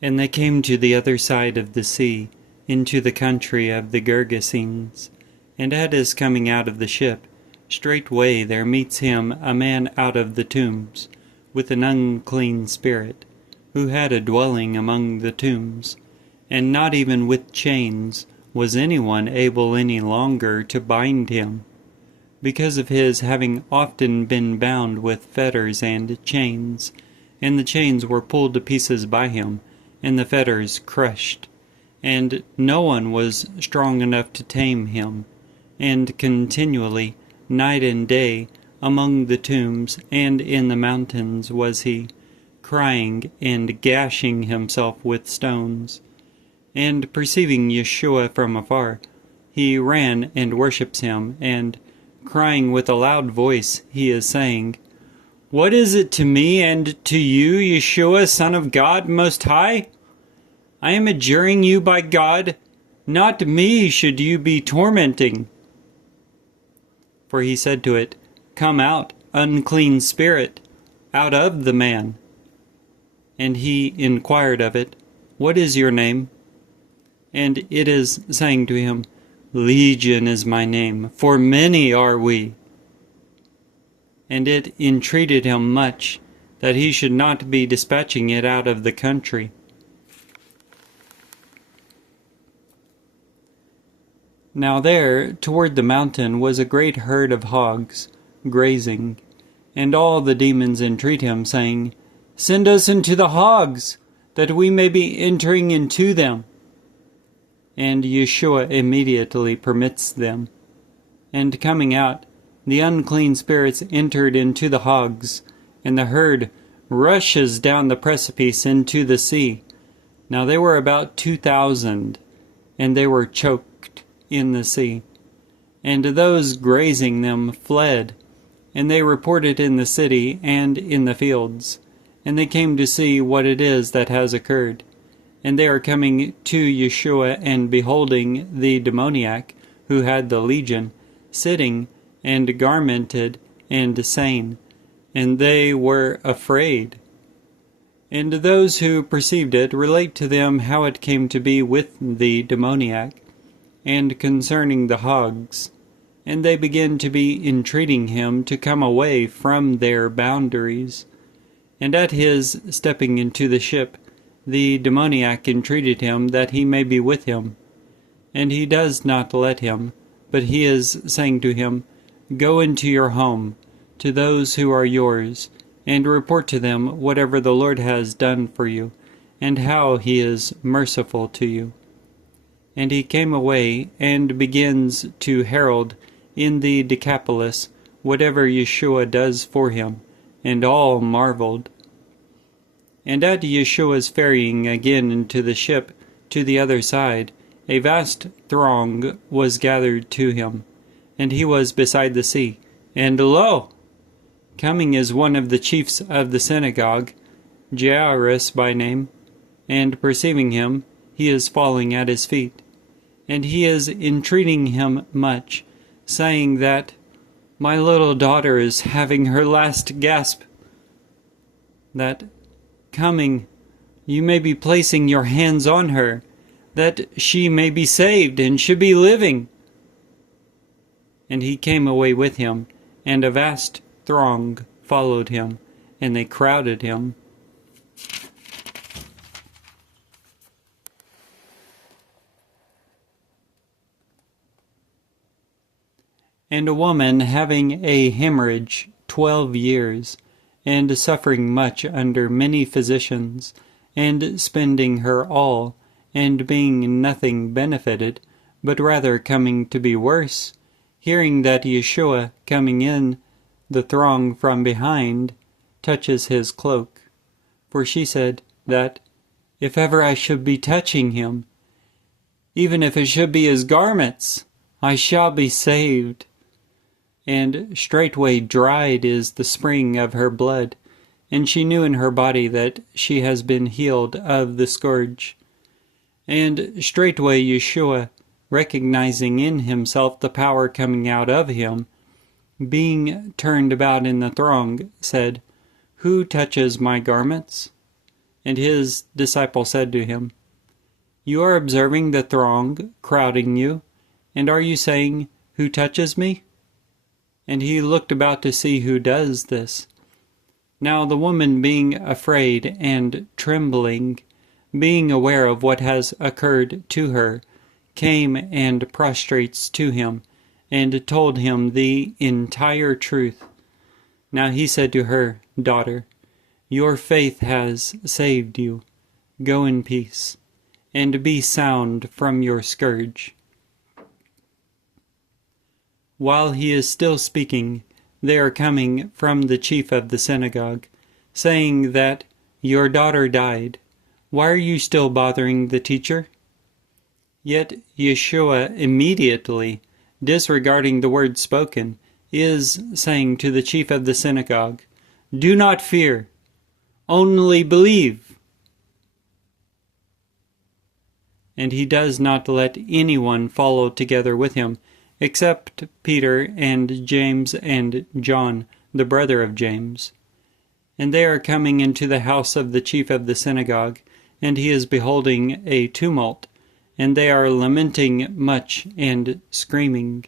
And they came to the other side of the sea, into the country of the Gergesenes. And at his coming out of the ship, straightway there meets him a man out of the tombs, with an unclean spirit, who had a dwelling among the tombs, and not even with chains was any one able any longer to bind him, because of his having often been bound with fetters and chains, and the chains were pulled to pieces by him, and the fetters crushed, and no one was strong enough to tame him, and continually, night and day, among the tombs and in the mountains was he, crying and gashing himself with stones. And perceiving Yeshua from afar, he ran and worships him, and, crying with a loud voice, he is saying, "What is it to me and to you, Yeshua, Son of God Most High? I am adjuring you by God, not me should you be tormenting." For he said to it, "Come out, unclean spirit, out of the man." And he inquired of it, "What is your name?" And it is saying to him, "Legion is my name, for many are we." And it entreated him much, that he should not be dispatching it out of the country. Now there, toward the mountain, was a great herd of hogs, grazing. And all the demons entreat him, saying, "Send us into the hogs, that we may be entering into them." And Yeshua immediately permits them. And coming out, the unclean spirits entered into the hogs, and the herd rushes down the precipice into the sea. Now they were about 2,000, and they were choked in the sea. And those grazing them fled, and they reported in the city and in the fields, and they came to see what it is that has occurred. And they are coming to Yeshua, and beholding the demoniac, who had the legion, sitting, and garmented, and sane, and they were afraid. And those who perceived it relate to them how it came to be with the demoniac, and concerning the hogs. And they begin to be entreating him to come away from their boundaries. And at his stepping into the ship, the demoniac entreated him that he may be with him. And he does not let him, but he is saying to him, "Go into your home, to those who are yours, and report to them whatever the Lord has done for you, and how he is merciful to you." And he came away, and begins to herald in the Decapolis whatever Yeshua does for him, and all marveled. And at Yeshua's ferrying again into the ship to the other side, a vast throng was gathered to him, and he was beside the sea. And lo! Coming is one of the chiefs of the synagogue, Jairus by name, and perceiving him, he is falling at his feet. And he is entreating him much, saying that, "My little daughter is having her last gasp, that, coming, you may be placing your hands on her, that she may be saved and should be living." And he came away with him, and a vast throng followed him, and they crowded him. And a woman having a hemorrhage 12 years, and suffering much under many physicians, and spending her all, and being nothing benefited, but rather coming to be worse, hearing that Yeshua, coming in the throng from behind, touches his cloak. For she said that, "If ever I should be touching him, even if it should be his garments, I shall be saved." And straightway dried is the spring of her blood, and she knew in her body that she has been healed of the scourge. And straightway Yeshua, recognizing in himself the power coming out of him, being turned about in the throng, said, "Who touches my garments?" And his disciple said to him, "You are observing the throng crowding you, and are you saying, 'Who touches me?'" And he looked about to see who does this. Now the woman, being afraid and trembling, being aware of what has occurred to her, came and prostrates to him, and told him the entire truth. Now he said to her, "Daughter, your faith has saved you. Go in peace, and be sound from your scourge." While he is still speaking, they are coming from the chief of the synagogue, saying that your daughter died. Why are you still bothering the teacher? Yet Yeshua, immediately disregarding the word spoken, is saying to the chief of the synagogue, "Do not fear, only believe." And he does not let anyone follow together with him, except Peter and James and John, the brother of James. And they are coming into the house of the chief of the synagogue, and he is beholding a tumult, and they are lamenting much and screaming.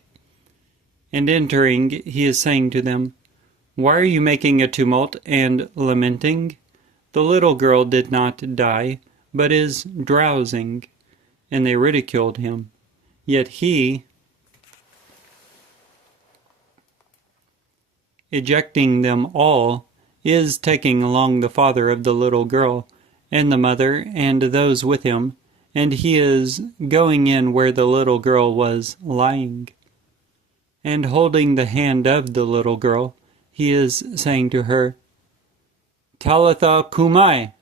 And entering, he is saying to them, "Why are you making a tumult and lamenting? The little girl did not die, but is drowsing." And they ridiculed him. Yet he, ejecting them all, is taking along the father of the little girl, and the mother, and those with him, and he is going in where the little girl was lying. And holding the hand of the little girl, he is saying to her, "Talitha kumai,"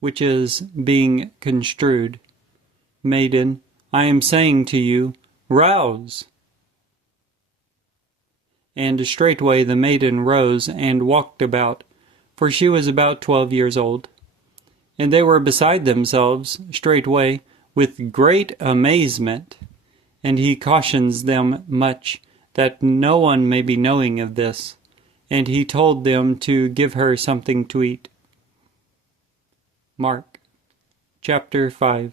which is being construed, "Maiden, I am saying to you, rouse." And straightway the maiden rose and walked about, for she was about 12 years old. And they were beside themselves straightway with great amazement. And he cautions them much, that no one may be knowing of this. And he told them to give her something to eat. Mark chapter 5.